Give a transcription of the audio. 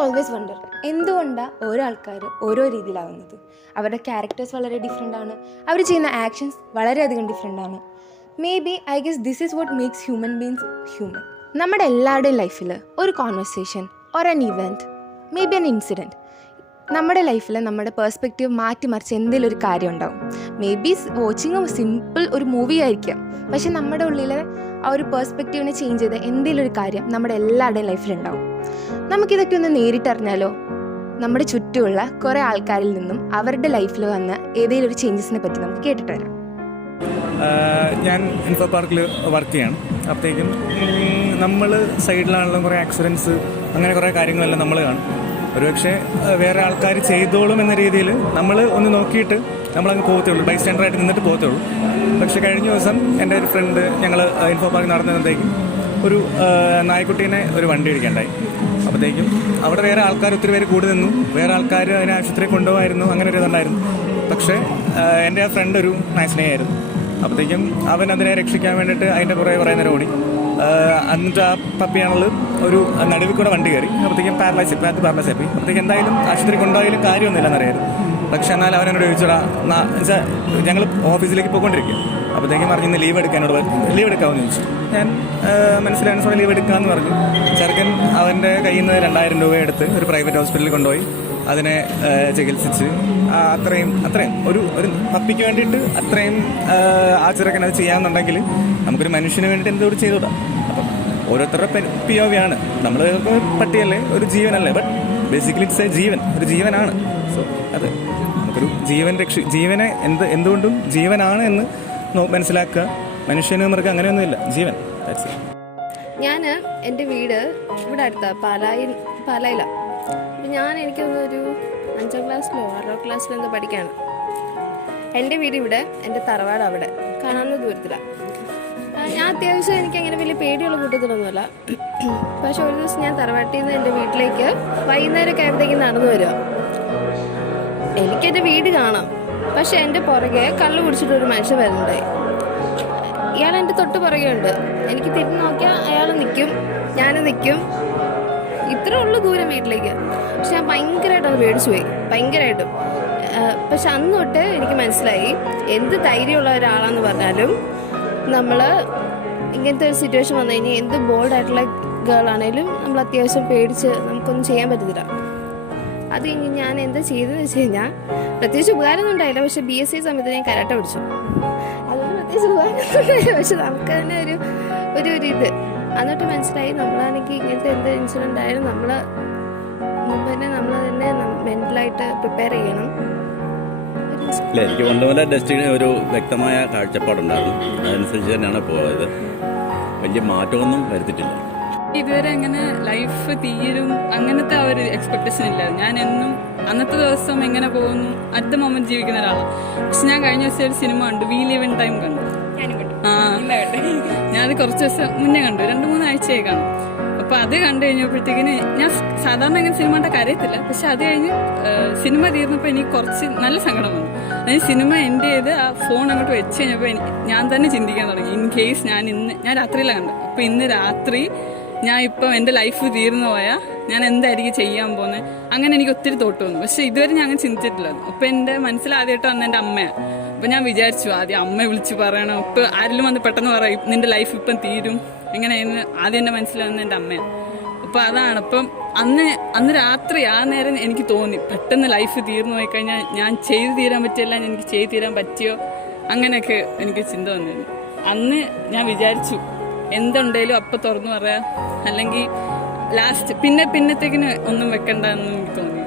Always wonder എന്തുകൊണ്ടാണ് ഓരോ ആൾക്കാർ ഓരോ രീതിയിലാവുന്നത്. അവരുടെ ക്യാരക്ടേഴ്സ് വളരെ ഡിഫറെൻ്റ് ആണ്, അവർ ചെയ്യുന്ന ആക്ഷൻസ് വളരെയധികം ഡിഫറെൻ്റ് ആണ്. Maybe I guess this is what makes human beings human. നമ്മുടെ എല്ലാവരുടെയും ലൈഫിൽ ഒരു conversation or an event, maybe an incident, നമ്മുടെ ലൈഫിൽ നമ്മുടെ പേഴ്സ്പെക്റ്റീവ് മാറ്റിമറിച്ച് എന്തെങ്കിലും ഒരു കാര്യം ഉണ്ടാവും. മേ ബി വാച്ചിങ് സിമ്പിൾ ഒരു മൂവി ആയിരിക്കാം, പക്ഷെ നമ്മുടെ ഉള്ളിൽ ആ ഒരു പേഴ്സ്പെക്റ്റീവിനെ ചേഞ്ച് ചെയ്ത് എന്തെങ്കിലും ഒരു കാര്യം നമ്മുടെ എല്ലാവരുടെയും ലൈഫിലുണ്ടാവും. നമുക്കിതൊക്കെ ഒന്ന് നേരിട്ടറിഞ്ഞാലോ? നമ്മുടെ ചുറ്റുമുള്ള കുറേ ആൾക്കാരിൽ നിന്നും അവരുടെ ലൈഫിൽ വന്ന ഏതെങ്കിലും ഒരു ചേഞ്ചസിനെ പറ്റി നമുക്ക് കേട്ടിട്ട് വരാം. ഞാൻ ഇൻഫോ പാർക്കിൽ വർക്ക് ചെയ്യാണ്. അപ്പോഴത്തേക്കും നമ്മൾ സൈഡിലാണെങ്കിലും കുറേ ആക്സിഡൻസ് അങ്ങനെ കുറേ കാര്യങ്ങളെല്ലാം നമ്മൾ കാണും. ഒരുപക്ഷെ വേറെ ആൾക്കാർ ചെയ്തോളും എന്ന രീതിയിൽ നമ്മൾ ഒന്ന് നോക്കിയിട്ട് നമ്മളങ്ങ് പോകത്തുള്ളൂ, ബൈ സ്റ്റാൻഡറായിട്ട് നിന്നിട്ട് പോകത്തുള്ളൂ. പക്ഷെ കഴിഞ്ഞ ദിവസം എൻ്റെ ഒരു ഫ്രണ്ട് ഞങ്ങൾ ഇൻഫോ പാർക്ക് നടന്നപ്പോഴത്തേക്കും ഒരു നായ്ക്കുട്ടീനെ ഒരു വണ്ടി ഇടിക്കണ്ടായി. അപ്പോഴത്തേക്കും അവിടെ വേറെ ആൾക്കാർ ഒത്തിരി പേര് കൂടി നിന്നു, വേറെ ആൾക്കാർ അതിനെ ആശുപത്രി കൊണ്ടുപോകായിരുന്നു, അങ്ങനെ ഒരു ഇതുണ്ടായിരുന്നു. പക്ഷേ എൻ്റെ ആ ഫ്രണ്ട് ഒരു നായസ്നേഹമായിരുന്നു. അപ്പോഴത്തേക്കും അവൻ അതിനെ രക്ഷിക്കാൻ വേണ്ടിയിട്ട് അതിൻ്റെ കുറേ നേരം ഓടി. എന്നിട്ട് ആ പപ്പിയാണുള്ളത് ഒരു നടുവിൽ കൂടെ വണ്ടി കയറി. അപ്പോഴത്തേക്കും പാരലൈസ് ആയി. അപ്പോഴത്തേക്കും എന്തായാലും ആശുപത്രി കൊണ്ടുപോയാലും കാര്യമൊന്നുമില്ലെന്നറിയായിരുന്നു. പക്ഷെ എന്നാൽ അവനോട് ചോദിച്ചോടാ വെച്ചാൽ ഞങ്ങൾ ഓഫീസിലേക്ക് പോയിക്കൊണ്ടിരിക്കുക. അപ്പോഴത്തേക്കും പറഞ്ഞ് ലീവ് എടുക്കാമെന്ന് ചോദിച്ചു. ഞാൻ മനസ്സിലായ ലീവ് എടുക്കാമെന്ന് പറഞ്ഞു. ചെറുക്കൻ അവൻ്റെ കയ്യിൽ നിന്ന് 2000 രൂപ എടുത്ത് ഒരു പ്രൈവറ്റ് ഹോസ്പിറ്റലിൽ കൊണ്ടുപോയി അതിനെ ചികിത്സിച്ച് അത്രയും ഒരു പപ്പിക്ക് വേണ്ടിയിട്ട് അത്രയും ആ ചെറുക്കൻ അത് ചെയ്യാമെന്നുണ്ടെങ്കിൽ നമുക്കൊരു മനുഷ്യന് വേണ്ടിയിട്ട് എന്തോട് ചെയ്തുകൂടാ. അപ്പം ഓരോരുത്തരുടെ POV ആണ്. നമ്മൾ പട്ടിയല്ലേ, ഒരു ജീവനല്ലേ, ബട്ട് ബേസിക്കലി ഇറ്റ്സ് ഒരു ജീവനാണ്. സോ അത് നമുക്കൊരു ജീവനെ എന്തുകൊണ്ടും ജീവനാണ് എന്ന് മനസ്സിലാക്കുക. മനുഷ്യന് മൃഗം അങ്ങനെയൊന്നുമില്ല, ജീവൻ. ഞാൻ എൻ്റെ വീട് ഇവിടെ അടുത്താണ്, പാലായിലാണ്. എനിക്കൊന്നൊരു 5ാം ക്ലാസ്സിലോ 6ാം ക്ലാസ്സിലോ എന്തോ പഠിക്കുകയാണ്. എൻ്റെ വീട് ഇവിടെ, എൻ്റെ തറവാട് അവിടെ, കാണാവുന്ന ദൂരത്തിലാണ്. ഞാൻ അത്യാവശ്യം എനിക്കങ്ങനെ വലിയ പേടിയുള്ള കൂട്ടത്തിലൊന്നുമല്ല. പക്ഷെ ഒരു ദിവസം ഞാൻ തറവാട്ടിൽ നിന്ന് എൻ്റെ വീട്ടിലേക്ക് വൈകുന്നേരമൊക്കെ ആയപ്പോഴത്തേക്ക് നടന്നു വരിക. എനിക്കെൻ്റെ വീട് കാണാം, പക്ഷെ എൻ്റെ പുറകെ കള്ള് കുടിച്ചിട്ടൊരു മനുഷ്യൻ വരുന്നുണ്ടായി. ഇയാൾ എൻ്റെ തൊട്ട് പുറകെ ഉണ്ട്. എനിക്ക് തിരിഞ്ഞ് നോക്കിയാൽ അയാൾ നിൽക്കും, ഞാനും നിൽക്കും. ഇത്രേ ഉള്ളൂ ദൂരം വീട്ടിലേക്ക്. പക്ഷെ ഞാൻ ഭയങ്കരമായിട്ട് അത് പേടിച്ചു പോയി, ഭയങ്കരമായിട്ടും. പക്ഷെ അന്ന് തൊട്ട് എനിക്ക് മനസ്സിലായി, എന്ത് ധൈര്യമുള്ള ഒരാളാന്ന് പറഞ്ഞാലും നമ്മൾ ഇങ്ങനത്തെ ഒരു സിറ്റുവേഷൻ വന്നു കഴിഞ്ഞാൽ എന്ത് ബോൾഡായിട്ടുള്ള ഗേളാണേലും നമ്മൾ അത്യാവശ്യം പേടിച്ച് നമുക്കൊന്നും ചെയ്യാൻ പറ്റത്തില്ല. അത് കഴിഞ്ഞ് ഞാൻ എന്താ ചെയ്തതെന്ന് വെച്ച് കഴിഞ്ഞാൽ, പ്രത്യേകിച്ച് ഉപകാരമൊന്നും ഉണ്ടായില്ല. പക്ഷെ BSc സമയത്ത് ഞാൻ കരാട്ട പഠിച്ചു. അതൊന്നും പ്രത്യേകിച്ച് ഉപകാരമൊന്നും ഉണ്ടായില്ല. പക്ഷെ നമുക്ക് തന്നെ ഒരു ഇത് എന്നിട്ട് മനസ്സിലായി, നമ്മളാണെങ്കിൽ ഇങ്ങനത്തെ എന്ത് ഇൻസിഡൻ്റ് ആയാലും നമ്മൾ മുമ്പ് തന്നെ മെൻ്റലായിട്ട് പ്രിപ്പയർ ചെയ്യണം. എനിക്ക് കൊണ്ടുപോലെ ഡെസ്റ്റിന് ഒരു വ്യക്തമായ കാഴ്ചപ്പാടുണ്ടായിരുന്നു. അതനുസരിച്ച് തന്നെയാണ് പോയത്. വലിയ മാറ്റമൊന്നും വരുത്തിയിട്ടില്ല. ഇതുവരെ അങ്ങനെ ലൈഫ് തീരും അങ്ങനത്തെ ആ ഒരു എക്സ്പെക്ടേഷൻ ഇല്ല. ഞാൻ എന്നും അന്നത്തെ ദിവസം എങ്ങനെ പോകുന്നു, അടുത്ത മൊമെന്റ് ജീവിക്കുന്ന ഒരാളാണ്. പക്ഷെ ഞാൻ കഴിഞ്ഞ ദിവസം ഒരു സിനിമ കണ്ടു, വി ലിവ് ഇൻ ടൈം കണ്ടു. ഞാനത് കുറച്ച് ദിവസം മുന്നേ കണ്ടു, 2-3 ആഴ്ചയായി കാണും. അപ്പൊ അത് കണ്ടു കഴിഞ്ഞപ്പോഴത്തേക്കിന് ഞാൻ സാധാരണ അങ്ങനെ സിനിമ കണ്ടാൽ കരയത്തില്ല. പക്ഷെ അത് കഴിഞ്ഞ് സിനിമ തീർന്നപ്പോൾ എനിക്ക് കുറച്ച് നല്ല സങ്കടം വന്നു. അതായത് സിനിമ എൻഡ് ചെയ്ത് ആ ഫോൺ അങ്ങോട്ട് വെച്ച് കഴിഞ്ഞപ്പോൾ ഞാൻ തന്നെ ചിന്തിക്കാൻ തുടങ്ങി, ഇൻ കേസ് ഞാൻ രാത്രിയിലാണ് കണ്ടത്. അപ്പൊ ഇന്ന് രാത്രി ഞാൻ ഇപ്പം എൻ്റെ ലൈഫ് തീർന്നു പോയാൽ ഞാൻ എന്തായിരിക്കും ചെയ്യാൻ പോകുന്നത്, അങ്ങനെ എനിക്ക് ഒത്തിരി തോട്ട് വന്നു. പക്ഷെ ഇതുവരെ ഞാൻ അങ്ങനെ ചിന്തിച്ചിട്ടില്ല. അപ്പൊ എൻ്റെ മനസ്സിലാദ്യമായിട്ട് വന്ന എൻ്റെ അമ്മയാണ്. അപ്പൊ ഞാൻ വിചാരിച്ചു ആദ്യം അമ്മയെ വിളിച്ച് പറയണം, ഇപ്പൊ ആരെങ്കിലും വന്ന് പെട്ടെന്ന് പറയും നിന്റെ ലൈഫ് ഇപ്പം തീരും എങ്ങനെയായിരുന്നു. ആദ്യം എൻ്റെ മനസ്സിൽ വന്ന എൻ്റെ അമ്മയാണ്. അപ്പൊ അതാണ്. അപ്പം അന്ന് രാത്രി ആ നേരം എനിക്ക് തോന്നി, പെട്ടെന്ന് ലൈഫ് തീർന്നു പോയി കഴിഞ്ഞാൽ ഞാൻ ചെയ്തു തീരാൻ പറ്റിയല്ല, എനിക്ക് ചെയ്തു തീരാൻ പറ്റിയോ, അങ്ങനെയൊക്കെ എനിക്ക് ചിന്ത വന്നിരുന്നു. അന്ന് ഞാൻ വിചാരിച്ചു എന്തുണ്ടേലും അപ്പം തുറന്നു പറയാം, അല്ലെങ്കിൽ ലാസ്റ്റ് പിന്നത്തേക്കിന് ഒന്നും വെക്കണ്ടെന്ന് എനിക്ക് തോന്നി.